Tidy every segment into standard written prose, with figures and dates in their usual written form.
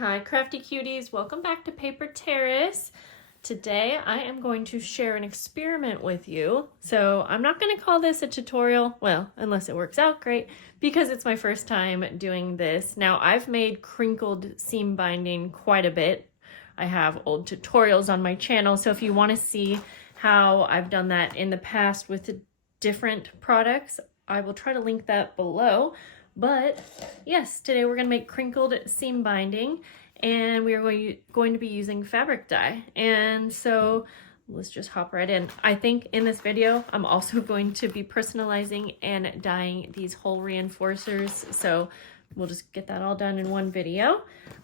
Hi crafty cuties, welcome back to Paper Terrace. Today I am going to share an experiment with you. So I'm not going to call this a tutorial, well, unless it works out great, because it's my first time doing this. Now I've made crinkled seam binding quite a bit. I have old tutorials on my channel, so if you want to see how I've done that in the past with different products, I will try to link that below. But yes, today we're going to make crinkled seam binding, and we are going to be using fabric dye. And so let's just hop right in. I think in this video I'm also going to be personalizing and dyeing these hole reinforcers, so we'll just get that all done in one video.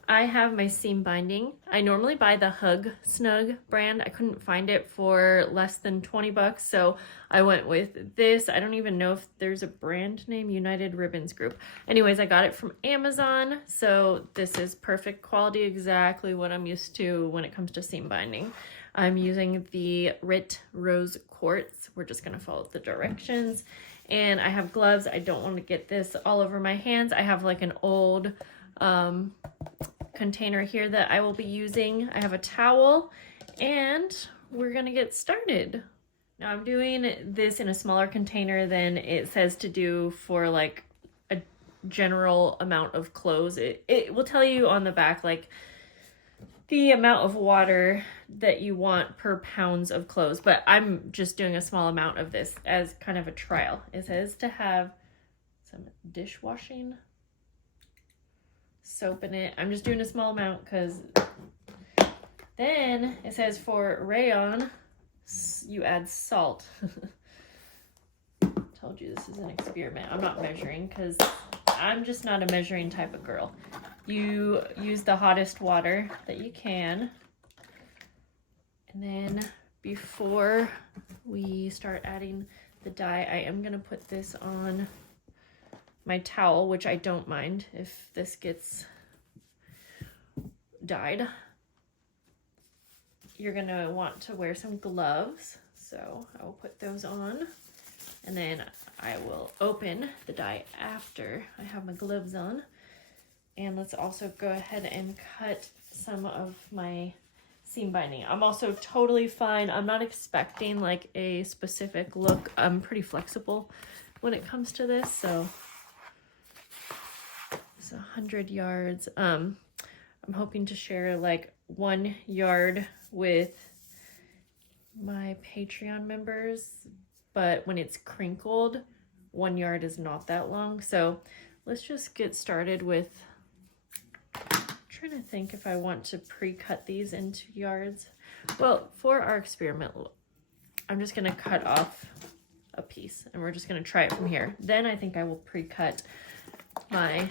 I have my seam binding. I normally buy the Hug Snug brand. I couldn't find it for less than 20 bucks, so I went with this. I don't even know if there's a brand name, United Ribbons Group. Anyways, I got it from Amazon, so this is perfect quality, exactly what I'm used to when it comes to seam binding. I'm using the Rit Rose Quartz. We're just gonna follow the directions. And I have gloves. I don't want to get this all over my hands. I have like an old container here that I will be using. I have a towel, and we're gonna get started. Now I'm doing this in a smaller container than it says to do for like a general amount of clothes. It will tell you on the back like the amount of water that you want per pounds of clothes, but I'm just doing a small amount of this as kind of a trial. It says to have some dishwashing soap in it. I'm just doing a small amount because then it says for rayon you add salt. Told you this is an experiment. I'm not measuring because I'm just not a measuring type of girl. You use the hottest water that you can. And then before we start adding the dye, I am gonna put this on my towel, which I don't mind if this gets dyed. You're gonna want to wear some gloves, so I will put those on. And then I will open the dye after I have my gloves on. And let's also go ahead and cut some of my seam binding. I'm also totally fine. I'm not expecting like a specific look. I'm pretty flexible when it comes to this. So it's 100 yards. I'm hoping to share like 1 yard with my Patreon members, but when it's crinkled, 1 yard is not that long. So let's just get started with, I'm trying to think if I want to pre-cut these into yards. Well, for our experiment, I'm just gonna cut off a piece and we're just gonna try it from here. Then I think I will pre-cut my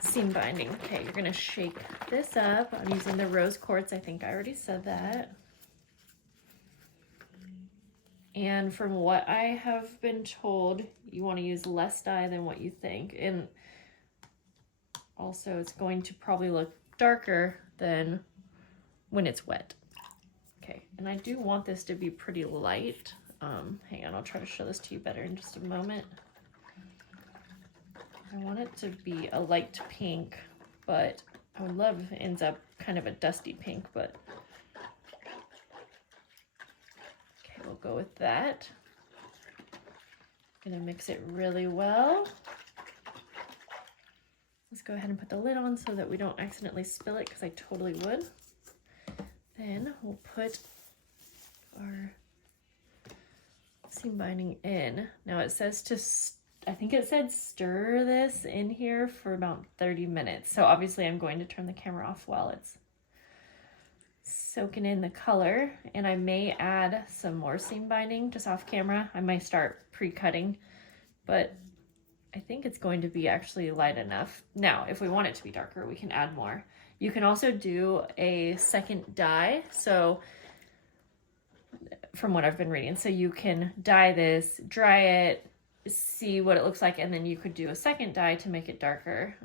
seam binding. Okay, you're gonna shake this up. I'm using the rose quartz. I think I already said that. And from what I have been told, you want to use less dye than what you think. And also it's going to probably look darker than when it's wet. Okay, and I do want this to be pretty light. Hang on, I'll try to show this to you better in just a moment. I want it to be a light pink, but I would love if it ends up kind of a dusty pink, but okay, we'll go with that. Gonna mix it really well. Let's go ahead and put the lid on so that we don't accidentally spill it, because I totally would. Then we'll put our seam binding in. Now it says to I think it said stir this in here for about 30 minutes. So obviously I'm going to turn the camera off while it's soaking in the color. And I may add some more seam binding just off camera. I might start pre-cutting, but I think it's going to be actually light enough. Now, if we want it to be darker, we can add more. You can also do a second dye. So from what I've been reading, so you can dye this, dry it, see what it looks like, and then you could do a second dye to make it darker.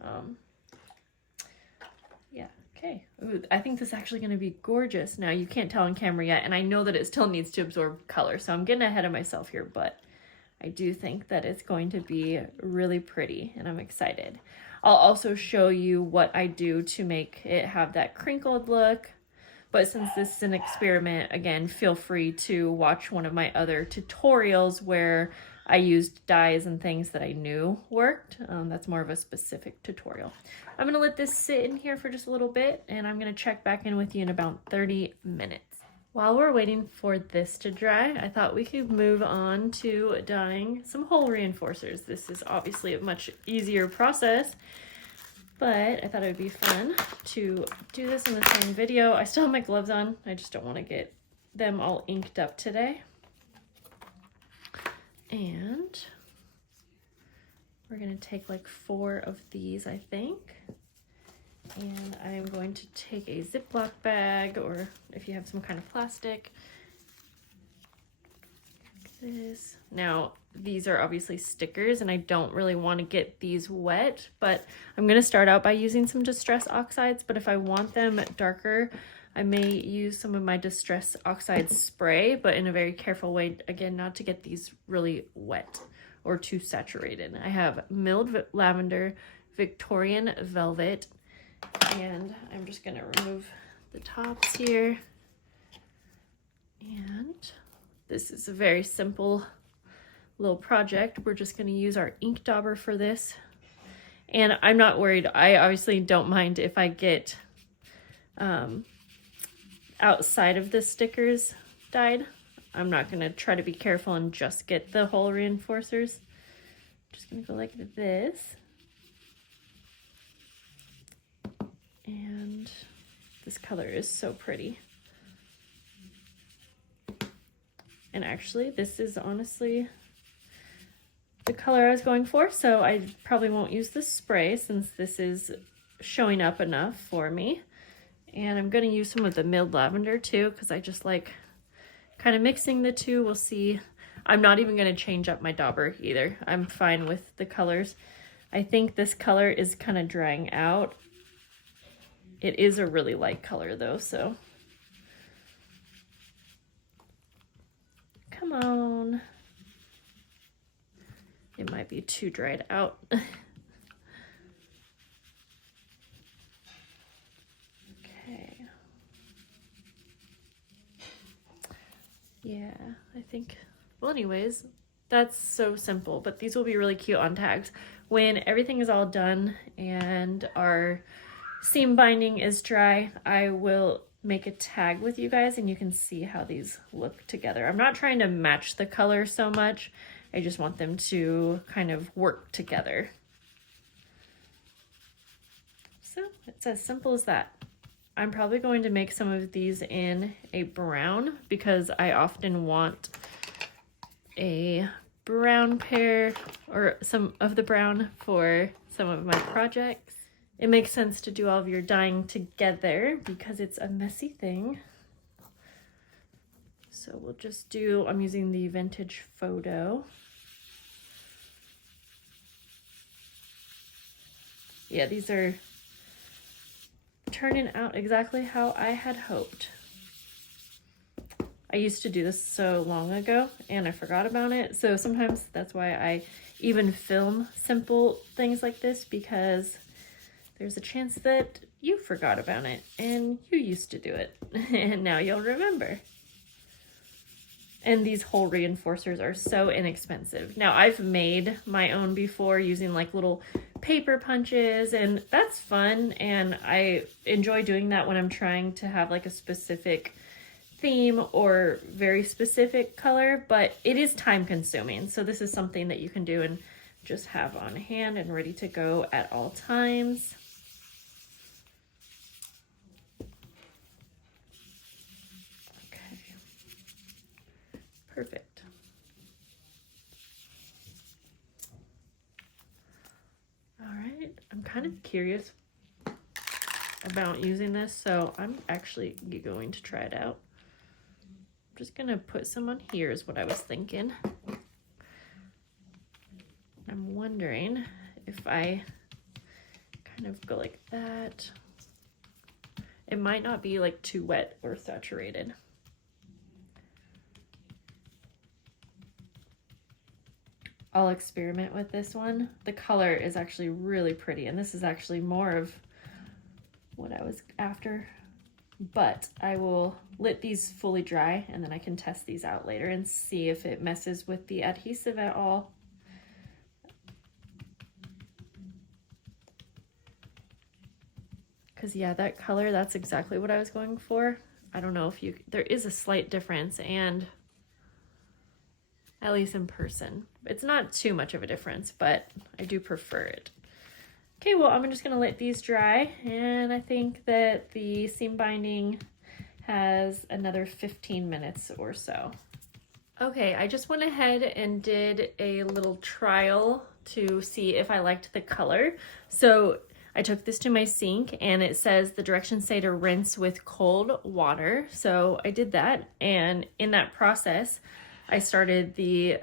Yeah, okay. Ooh, I think this is actually going to be gorgeous. Now, you can't tell on camera yet, and I know that it still needs to absorb color, so I'm getting ahead of myself here, but I do think that it's going to be really pretty, and I'm excited. I'll also show you what I do to make it have that crinkled look. But since this is an experiment, again, feel free to watch one of my other tutorials where I used dyes and things that I knew worked. That's more of a specific tutorial. I'm gonna let this sit in here for just a little bit, and I'm gonna check back in with you in about 30 minutes. While we're waiting for this to dry, I thought we could move on to dyeing some hole reinforcers. This is obviously a much easier process, but I thought it would be fun to do this in the same video. I still have my gloves on. I just don't want to get them all inked up today. And we're going to take like 4 of these, I think. And I am going to take a Ziploc bag, or if you have some kind of plastic, like this. Now, these are obviously stickers, and I don't really want to get these wet, but I'm going to start out by using some Distress Oxides, but if I want them darker, I may use some of my Distress Oxide spray, but in a very careful way, again, not to get these really wet or too saturated. I have Milled Lavender, Victorian Velvet, and I'm just going to remove the tops here. And this is a very simple little project. We're just going to use our ink dauber for this. And I'm not worried. I obviously don't mind if I get outside of the stickers dyed. I'm not going to try to be careful and just get the hole reinforcers. I'm just going to go like this. And this color is so pretty. And actually, this is honestly the color I was going for, so I probably won't use the spray since this is showing up enough for me. And I'm going to use some of the Milled Lavender too, because I just like kind of mixing the two. We'll see. I'm not even going to change up my dauber either. I'm fine with the colors. I think this color is kind of drying out. It is a really light color though, so come on. It might be too dried out. Okay. Yeah, I think, well anyways, that's so simple, but these will be really cute on tags. When everything is all done and our seam binding is dry, I will make a tag with you guys and you can see how these look together. I'm not trying to match the color so much. I just want them to kind of work together. So it's as simple as that. I'm probably going to make some of these in a brown because I often want a brown pair or some of the brown for some of my projects. It makes sense to do all of your dyeing together because it's a messy thing. So we'll just do, I'm using the Vintage Photo. Yeah, these are turning out exactly how I had hoped. I used to do this so long ago and I forgot about it. So sometimes that's why I even film simple things like this, because there's a chance that you forgot about it and you used to do it and now you'll remember. And these hole reinforcers are so inexpensive. Now I've made my own before using like little paper punches, and that's fun. And I enjoy doing that when I'm trying to have like a specific theme or very specific color, but it is time consuming. So this is something that you can do and just have on hand and ready to go at all times. Perfect. All right, I'm kind of curious about using this, so I'm actually going to try it out. I'm just gonna put some on here is what I was thinking. I'm wondering if I kind of go like that. It might not be like too wet or saturated. I'll experiment with this one. The color is actually really pretty, and this is actually more of what I was after. But I will let these fully dry, and then I can test these out later and see if it messes with the adhesive at all. Because yeah, that color, that's exactly what I was going for. I don't know if there is a slight difference, and at least in person. It's not too much of a difference, but I do prefer it. Okay, well, I'm just gonna let these dry, and I think that the seam binding has another 15 minutes or so. Okay, I just went ahead and did a little trial to see if I liked the color. So I took this to my sink, and it says the directions say to rinse with cold water. So I did that, and in that process, I started the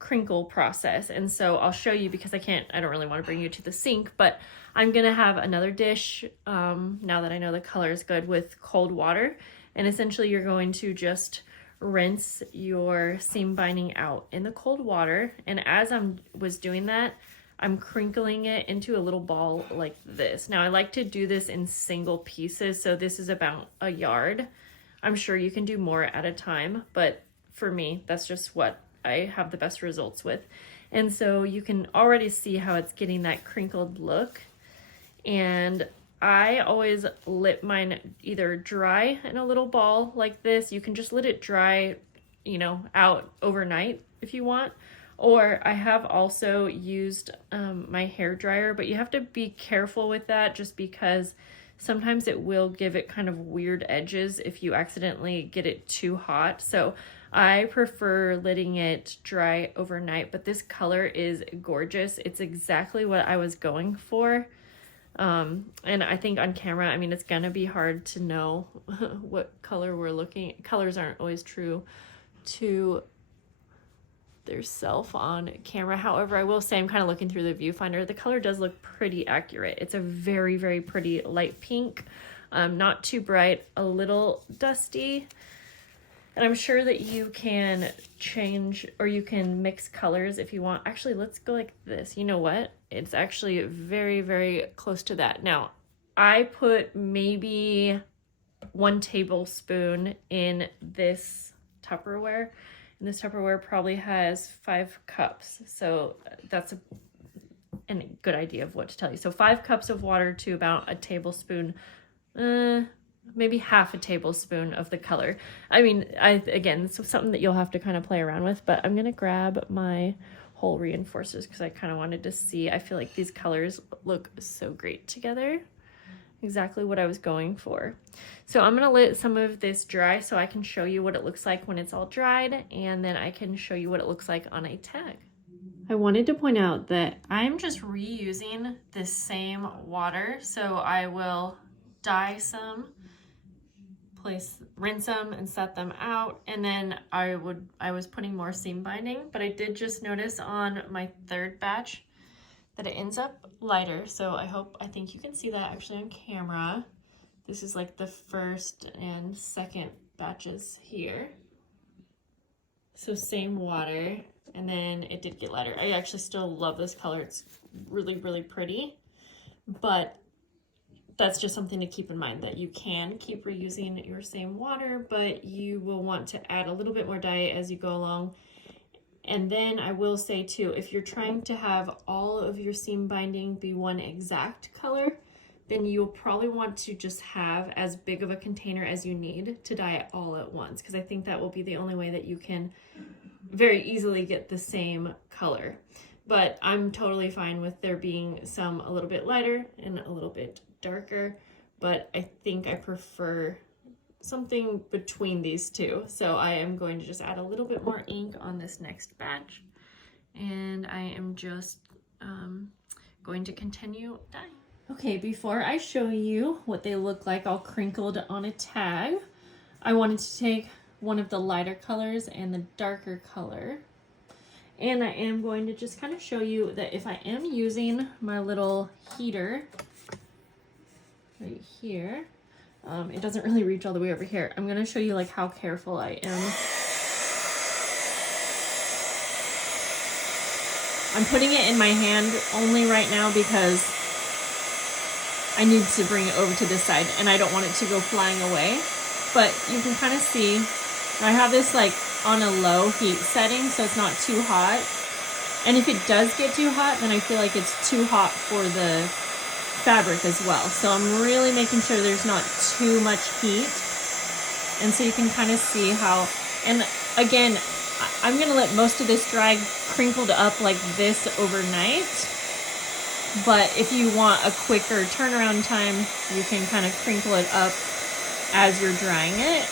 crinkle process. And so I'll show you, because I don't really want to bring you to the sink, but I'm gonna have another dish now that I know the color is good, with cold water. And essentially you're going to just rinse your seam binding out in the cold water. And as I was doing that, I'm crinkling it into a little ball like this. Now I like to do this in single pieces. So this is about a yard. I'm sure you can do more at a time, but for me, that's just what I have the best results with. And so you can already see how it's getting that crinkled look. And I always let mine either dry in a little ball like this. You can just let it dry, out overnight if you want. Or I have also used my hair dryer, but you have to be careful with that, just because sometimes it will give it kind of weird edges if you accidentally get it too hot. So I prefer letting it dry overnight, but this color is gorgeous. It's exactly what I was going for. And I think on camera, it's gonna be hard to know what color we're looking at. Colors aren't always true to their self on camera. However, I will say I'm kind of looking through the viewfinder. The color does look pretty accurate. It's a very, very pretty light pink. Not too bright, a little dusty. And I'm sure that you can change, or you can mix colors if you want. Actually, let's go like this. You know what? It's actually very, very close to that. Now, I put maybe 1 tablespoon in this Tupperware. And this Tupperware probably has 5 cups. So that's a good idea of what to tell you. So 5 cups of water to about a tablespoon, maybe half a tablespoon of the color. Again, it's something that you'll have to kind of play around with, but I'm going to grab my hole reinforcers because I kind of wanted to see. I feel like these colors look so great together. Exactly what I was going for. So I'm going to let some of this dry so I can show you what it looks like when it's all dried, and then I can show you what it looks like on a tag. I wanted to point out that I'm just reusing this same water. So I will dye some, rinse them and set them out, and then I was putting more seam binding, but I did just notice on my 3rd batch that it ends up lighter. So I think you can see that actually on camera. This is like the 1st and 2nd batches here. So same water, and then it did get lighter. I actually still love this color. It's really, really pretty, but that's just something to keep in mind, that you can keep reusing your same water, but you will want to add a little bit more dye as you go along. And then I will say too, if you're trying to have all of your seam binding be one exact color, then you'll probably want to just have as big of a container as you need to dye it all at once, because I think that will be the only way that you can very easily get the same color. But I'm totally fine with there being some a little bit lighter and a little bit darker, but I think I prefer something between these two. So I am going to just add a little bit more ink on this next batch, and I am just going to continue dyeing. Okay, before I show you what they look like all crinkled on a tag, I wanted to take one of the lighter colors and the darker color, and I am going to just kind of show you that if I am using my little heater right here, it doesn't really reach all the way over here. I'm going to show you like how careful I am. I'm putting it in my hand only right now because I need to bring it over to this side and I don't want it to go flying away. But you can kind of see, I have this like on a low heat setting so it's not too hot. And if it does get too hot, then I feel like it's too hot for the fabric as well. So I'm really making sure there's not too much heat. And so you can kind of see how, and again, I'm gonna let most of this dry crinkled up like this overnight. But if you want a quicker turnaround time, you can kind of crinkle it up as you're drying it.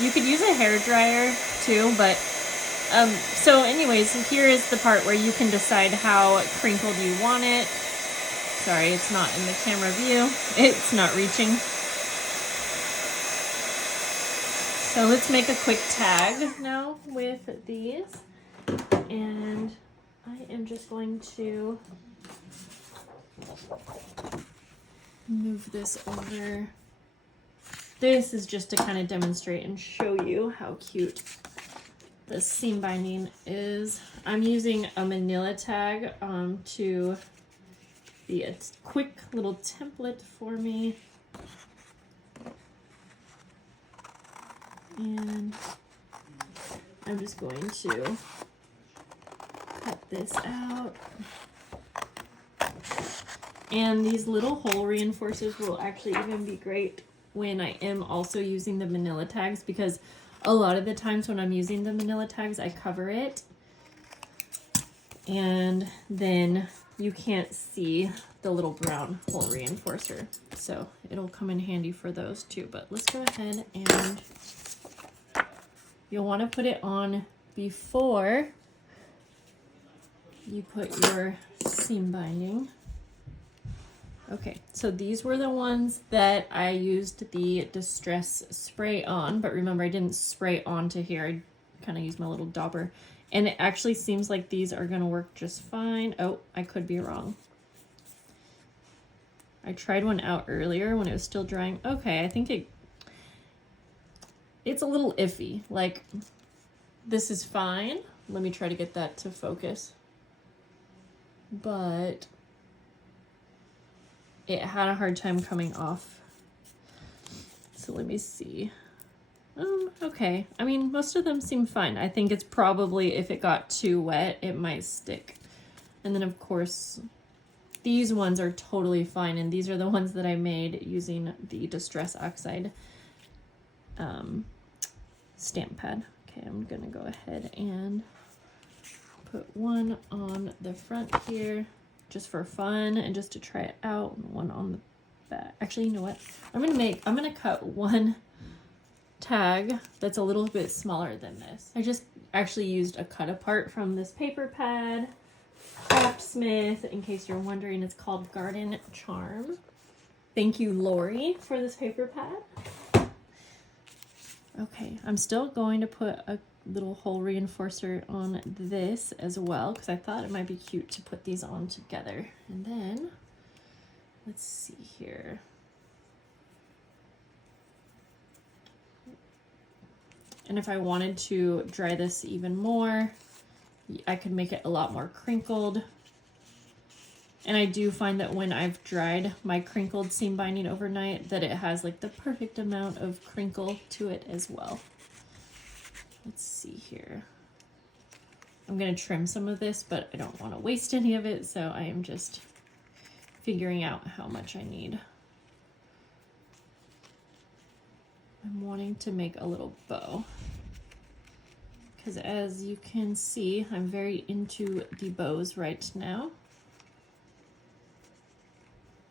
You could use a hair dryer too, but so anyways, here is the part where you can decide how crinkled you want it. Sorry, it's not in the camera view. It's not reaching. So let's make a quick tag now with these. And I am just going to move this over. This is just to kind of demonstrate and show you how cute the seam binding is. I'm using a manila tag to be a quick little template for me. And I'm just going to cut this out. And these little hole reinforcers will actually even be great when I am also using the manila tags, because a lot of the times when I'm using the manila tags, I cover it and then you can't see the little brown hole reinforcer. So it'll come in handy for those too. But let's go ahead and you'll want to put it on before you put your seam binding. Okay, so these were the ones that I used the Distress spray on, but remember I didn't spray onto here. I kind of used my little dauber, and it actually seems like these are gonna work just fine. Oh, I could be wrong. I tried one out earlier when it was still drying. Okay, I think it's a little iffy. Like, this is fine. Let me try to get that to focus. But it had a hard time coming off. So let me see. Okay. I mean, most of them seem fine. I think it's probably, if it got too wet, it might stick. And then of course, these ones are totally fine. And these are the ones that I made using the Distress Oxide stamp pad. Okay, I'm gonna go ahead and put one on the front here, just for fun and just to try it out. One on the back. Actually, you know what? I'm gonna cut one tag that's a little bit smaller than this. I just actually used a cut apart from this paper pad. Craftsmith, in case you're wondering, it's called Garden Charm. Thank you, Lori, for this paper pad. Okay, I'm still going to put a little hole reinforcer on this as well, because I thought it might be cute to put these on together. And then let's see here. And if I wanted to dry this even more, I could make it a lot more crinkled. And I do find that when I've dried my crinkled seam binding overnight, that it has like the perfect amount of crinkle to it as well. Let's see here. I'm gonna trim some of this, but I don't want to waste any of it, so I am just figuring out how much I need. I'm wanting to make a little bow, because as you can see, I'm very into the bows right now.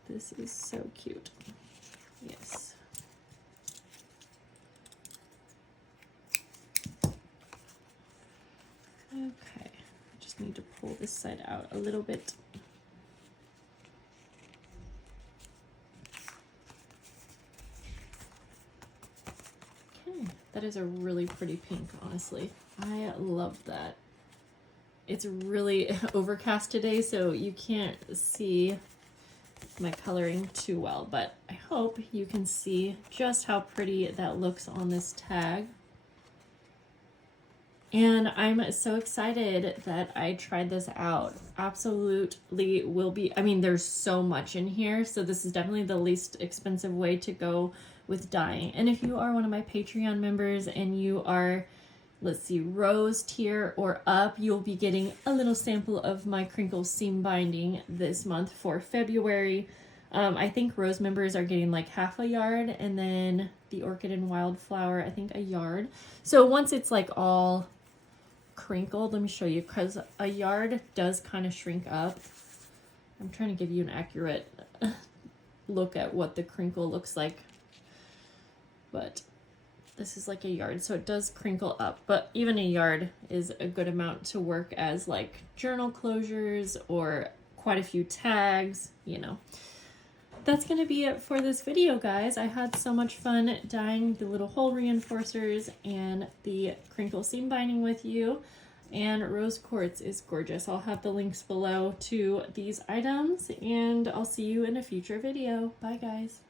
This is so cute. Yes. Okay, I just need to pull this side out a little bit. Okay, that is a really pretty pink, honestly. I love that. It's really overcast today, so you can't see my coloring too well, but I hope you can see just how pretty that looks on this tag. And I'm so excited that I tried this out. Absolutely will be, I mean, there's so much in here, so this is definitely the least expensive way to go with dyeing. And if you are one of my Patreon members and you are, let's see, rose tier or up, you'll be getting a little sample of my crinkle seam binding this month for February. I think rose members are getting like half a yard, and then the orchid and wildflower, I think a yard. So once it's like all crinkled, let me show you, because a yard does kind of shrink up. I'm trying to give you an accurate look at what the crinkle looks like, but this is like a yard, so it does crinkle up, but even a yard is a good amount to work as like journal closures or quite a few tags, you know. That's going to be it for this video, guys. I had so much fun dyeing the little hole reinforcers and the crinkle seam binding with you. And rose quartz is gorgeous. I'll have the links below to these items, and I'll see you in a future video. Bye, guys.